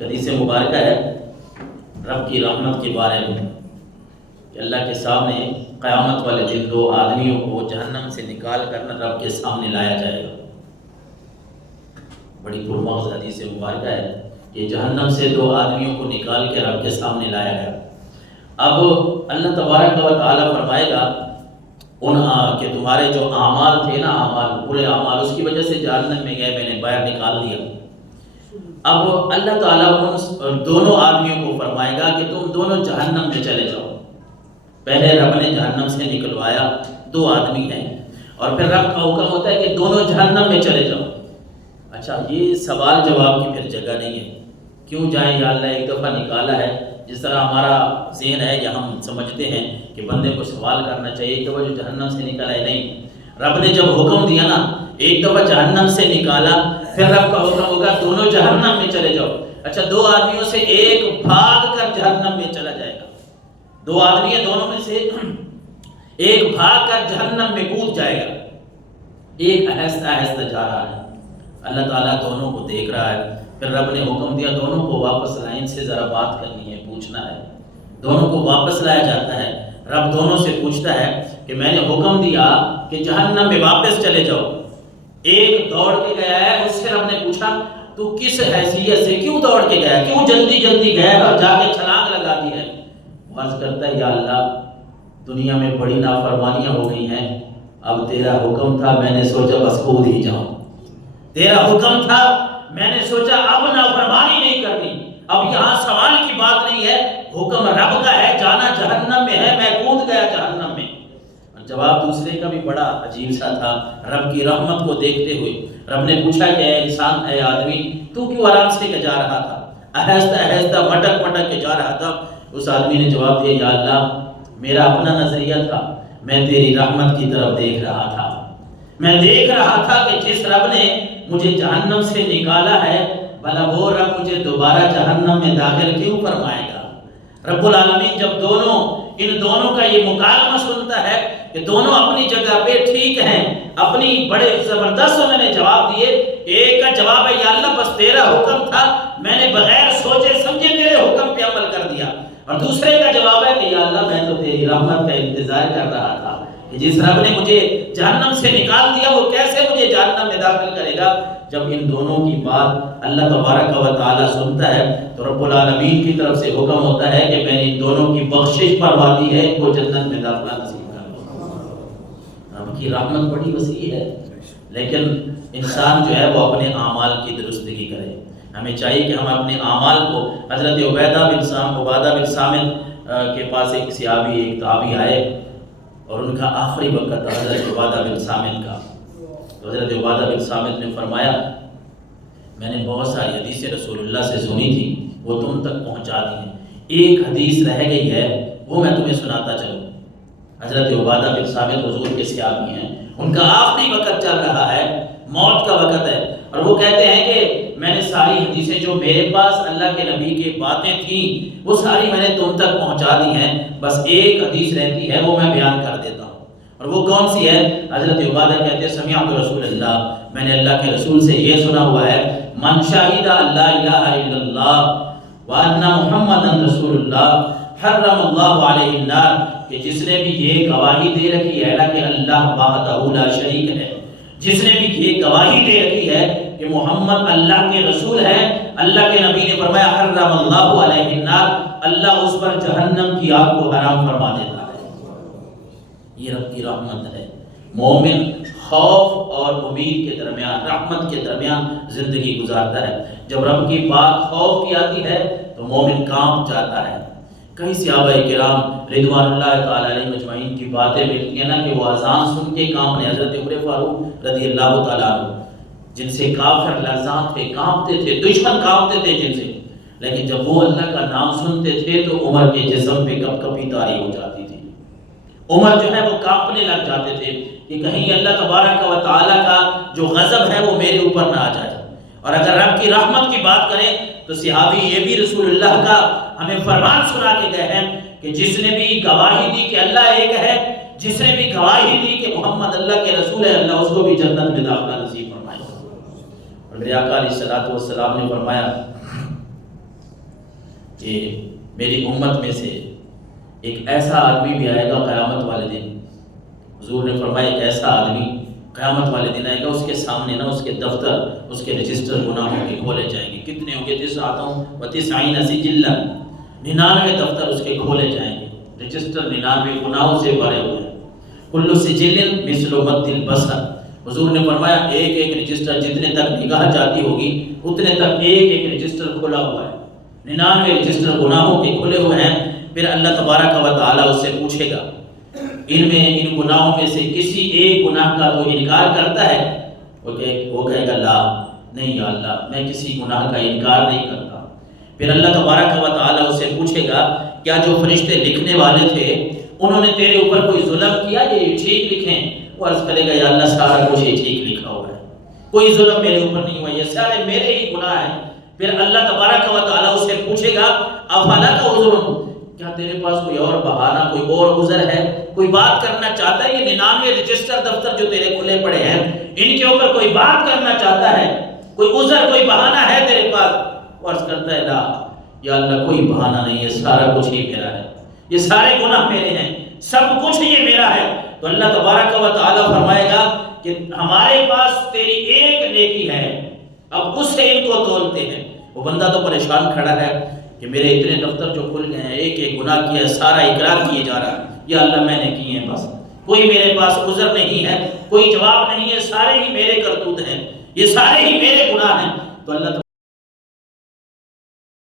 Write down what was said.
حدیث مبارکہ ہے رب کی رحمت کے بارے میں کہ اللہ کے سامنے قیامت والے دن دو آدمیوں کو جہنم سے نکال کر رب کے سامنے لایا جائے گا۔ بڑی پرمغز حدیث مبارکہ ہے کہ جہنم سے دو آدمیوں کو نکال کے رب کے سامنے لایا گیا۔ اب اللہ تبارک و تعالیٰ فرمائے گا کہ تمہارے جو اعمال تھے نا، برے اعمال، اس کی وجہ سے جہنم میں گئے، میں نے باہر نکال دیا۔ اب اللہ تعالیٰ ان دونوں آدمیوں کو فرمائے گا کہ تم دونوں جہنم میں چلے جاؤ۔ پہلے رب نے جہنم سے نکلوایا، دو آدمی ہیں، اور پھر رب کا حکم ہوتا ہے کہ دونوں جہنم میں چلے جاؤ۔ اچھا، یہ سوال جواب کی پھر جگہ نہیں ہے، کیوں جائیں یا اللہ، ایک دفعہ نکالا ہے۔ جس طرح ہمارا ذہن ہے یا ہم سمجھتے ہیں کہ بندے کو سوال کرنا چاہیے کہ وہ جو جہنم سے نکلا ہے، نہیں، رب نے جب حکم دیا نا، ایک دفعہ جہنم سے نکالا، پھر رب کا حکم ہوگا دونوں جہنم میں چلے جاؤ۔ اچھا، دو آدمیوں سے ایک بھاگ کر جہنم میں چلا جائے گا، دو آدمی ہیں، دونوں میں سے ایک بھاگ کر جہنم میں کود جائے گا، ایک آہستہ آہستہ جا رہا ہے۔ اللہ تعالیٰ دونوں کو دیکھ رہا ہے، پھر رب نے حکم دیا دونوں کو واپس لائن سے ذرا بات کرنی ہے، پوچھنا ہے۔ دونوں کو واپس لایا جاتا ہے، رب دونوں سے پوچھتا ہے کہ میں نے حکم دیا کہ جہنم میں واپس چلے جاؤ۔ ایک دوڑ کے گیا ہے، اس سے رب نے پوچھا تو کس حیثیت سے کیوں دوڑ کے گیا، کیوں جلدی جلدی گیا اور جا کے چھلانگ لگا دی ہے؟ عرض کرتا ہے یا اللہ، دنیا میں بڑی نافرمانیاں ہو گئی ہیں، اب تیرا حکم تھا، میں نے سوچا بس کود ہی جاؤں۔ تیرا حکم تھا، میں نے سوچا اب نافرمانی نہیں کرنی۔ اب یہاں سوال کی بات نہیں ہے، حکم رب کا ہے، جانا جہنم میں ہے، میں کود گیا جہنم میں۔ جواب دوسرے کا بھی بڑا عجیب سا تھا، رب کی رحمت کو دیکھتے ہوئے رب نے پوچھا کہ اے انسان، اے آدمی، تو کیوں آرام سے جا رہا تھا، آہستہ آہستہ مٹک مٹک کے جا رہا تھا؟ اس آدمی نے جواب دیا یا اللہ، میرا اپنا نظریہ تھا، میں تیری رحمت کی طرف دیکھ رہا تھا، میں دیکھ رہا تھا کہ جس رب نے مجھے جہنم سے نکالا ہے، بھلا وہ رب مجھے دوبارہ جہنم میں داخل کیوں فرمائے گا؟ رب العالمین جب ان دونوں کا یہ مکالمہ سنتا ہے کہ دونوں اپنی جگہ پہ ٹھیک ہیں، اپنی بڑے زبردست انہوں نے جواب دیے۔ ایک کا جواب ہے یا اللہ، بس تیرا حکم تھا، میں نے بغیر سوچے سمجھے تیرے حکم پہ عمل کر دیا۔ اور دوسرے کا جواب ہے کہ یا اللہ، میں تو تیری رحمت کا انتظار کر رہا تھا کہ جس رب نے مجھے جہنم سے نکال دیا وہ کیسے مجھے جہنم میں داخل کرے گا؟ جب ان دونوں کی بات اللہ تبارک و تعالیٰ سنتا ہے تو رب العالمین کی طرف سے حکم ہوتا ہے کہ میں نے ان دونوں کی بخشش فرما دی ہے، ان کو جنت میں داخلہ نصیب کر دو۔ رب کی رحمت بڑی وسیع ہے، لیکن انسان جو ہے وہ اپنے اعمال کی درستگی کرے۔ ہمیں چاہیے کہ ہم اپنے اعمال کو، حضرت عبادہ بن صامت کے پاس ایک صحابی، ایک تابعی آئے اور ان کا آخری وقت تھا حضرت عبادہ بن صامت کا۔ تو حضرت عبادہ بن صامت نے فرمایا میں نے بہت ساری حدیثیں رسول اللہ سے سنی تھی، وہ تم تک پہنچا دی ہیں، ایک حدیث رہ گئی ہے، وہ میں تمہیں سناتا چلوں۔ حضرت عبادہ بن صامت حضور کے صحابی ہیں، ان کا آخری وقت چل رہا ہے، موت کا وقت ہے، اور وہ کہتے ہیں کہ میں نے ساری حدیثیں جو میرے پاس اللہ کے نبی کی باتیں تھیں وہ ساری میں نے تم تک پہنچا دی ہیں، بس ایک حدیث رہتی ہے، وہ میں بیان کر دیتا ہوں۔ اور وہ کون سی ہے؟ حضرت عبادہ کہتے ہیں سمعت رسول اللہ، میں نے اللہ کے رسول سے یہ سنا ہوا ہے، من شہد اللہ الہ الا اللہ وان محمد رسول اللہ حرم اللہ علیہ النار، کہ جس نے بھی یہ گواہی دے رکھی ہے نا کہ اللہ وحدہ لا شریک ہے، جس نے بھی یہ گواہی دے رکھی ہے کہ محمد اللہ کے رسول ہے، اللہ کے نبی نے فرمایا حرم اللہ علیہ النار، اللہ اس پر جہنم کی آگ کو حرام فرما دیتا ہے۔ یہ رب کی رحمت ہے۔ مومن خوف اور امید کے درمیان، رحمت کے درمیان زندگی گزارتا ہے۔ جب رب کی بات خوف کی آتی ہے تو مومن کانپ جاتا ہے۔ کئی صحابہ کرام رضوان اللہ تعالی علیہ مجمعین کی باتیں ملتی ہیں نا کہ وہ اذان سن کے کانپنے، حضرت عمر فاروق رضی اللہ تعالیٰ عنہ جن سے کافر لرزاں تھے، کانپتے تھے، دشمن کانپتے تھے جن سے، لیکن جب وہ اللہ کا نام سنتے تھے تو عمر کے جسم پہ کپ کپی طاری ہو جاتی تھی، عمر جو ہے وہ کانپنے لگ جاتے تھے کہ کہیں اللہ تبارک و تعالیٰ کا جو غضب ہے وہ میرے اوپر نہ آ جائے۔ اور اگر رب کی رحمت کی بات کریں تو صحابی یہ بھی رسول اللہ کا ہمیں فرمان سنا کے گئے ہیں کہ جس نے بھی گواہی دی کہ اللہ ایک ہے، جس نے بھی گواہی دی کہ محمد اللہ کے رسول ہے، اللہ اس کو بھی جنت میں داخلہ نصیب فرمائے۔ اور میرے آقا علیہ الصلوۃ والسلام نے فرمایا کہ میری امت میں سے ایک ایسا آدمی بھی آئے گا قیامت والے دن، حضور نے فرمایا ایک ایسا آدمی قیامت والے دن آئے گا، اس کے سامنے نا اس کے دفتر، اس کے رجسٹر گناہوں کے کھولے جائیں گے۔ کتنے ہوں گے؟ 99 سجلا، 99 دفتر اس کے کھولے جائیں گے، رجسٹر 99 گناہوں سے بھرے ہوئے ہیں۔ کل سجل مثل مد البصر، حضور نے فرمایا ایک ایک رجسٹر جتنے تک نگاہ جاتی ہوگی اتنے تک ایک ایک رجسٹر کھلا ہوا ہے، 99 رجسٹر گناہوں کے کھلے ہوئے ہیں۔ پھر اللہ تبارک و تعالیٰ اس سے پوچھے گا ان گناہوں میں سے کسی ایک گناہ کا تو انکار کرتا ہے؟ وہ کہے گا لا، نہیں یا اللہ میں کسی گناہ کا انکار نہیں کرتا۔ پھر اللہ تبارک و تعالیٰ اس سے پوچھے گا کیا جو فرشتے لکھنے والے تھے انہوں نے تیرے اوپر کوئی ظلم کیا یہ ٹھیک لکھیں؟ وہ عرض کرے گا یا اللہ سارا کچھ یہ ٹھیک لکھا ہوا ہے، کوئی ظلم میرے اوپر نہیں ہوا، یہ سارے میرے ہی گناہ ہیں۔ پھر اللہ تبارک و تعالیٰ اس سے پوچھے گا افلا کا عذر، کیا تیرے پاس کوئی اور بہانہ، کوئی اور عذر ہے، کوئی بات کرنا چاہتا ہے؟ یہ 99 رجسٹر دفتر جو تیرے کھلے پڑے ہیں ان کے اوپر کوئی بات کرنا چاہتا ہے، کوئی عذر، کوئی بہانہ ہے تیرے پاس؟ وہ عرض کرتا ہے لا یا اللہ کوئی بہانہ نہیں ہے، سارا کچھ ہی میرا ہے، یہ سارے گناہ میرے ہیں، سب کچھ یہ میرا ہے۔ تو اللہ تبارک و تعالیٰ فرمائے گا کہ ہمارے پاس تیری ایک نیکی ہے، اب اس سے ان کو تولتے ہیں۔ وہ بندہ تو پریشان کھڑا ہے کہ میرے اتنے دفتر جو کھل گئے ہیں، ایک ایک گناہ کیا ہے، سارا اقرار کیے جا رہا ہے، یا اللہ میں نے کیے ہیں، بس کوئی میرے پاس عذر نہیں ہے، کوئی جواب نہیں ہے، سارے ہی میرے کرتوت ہیں، یہ سارے ہی میرے گناہ ہیں۔ تو اللہ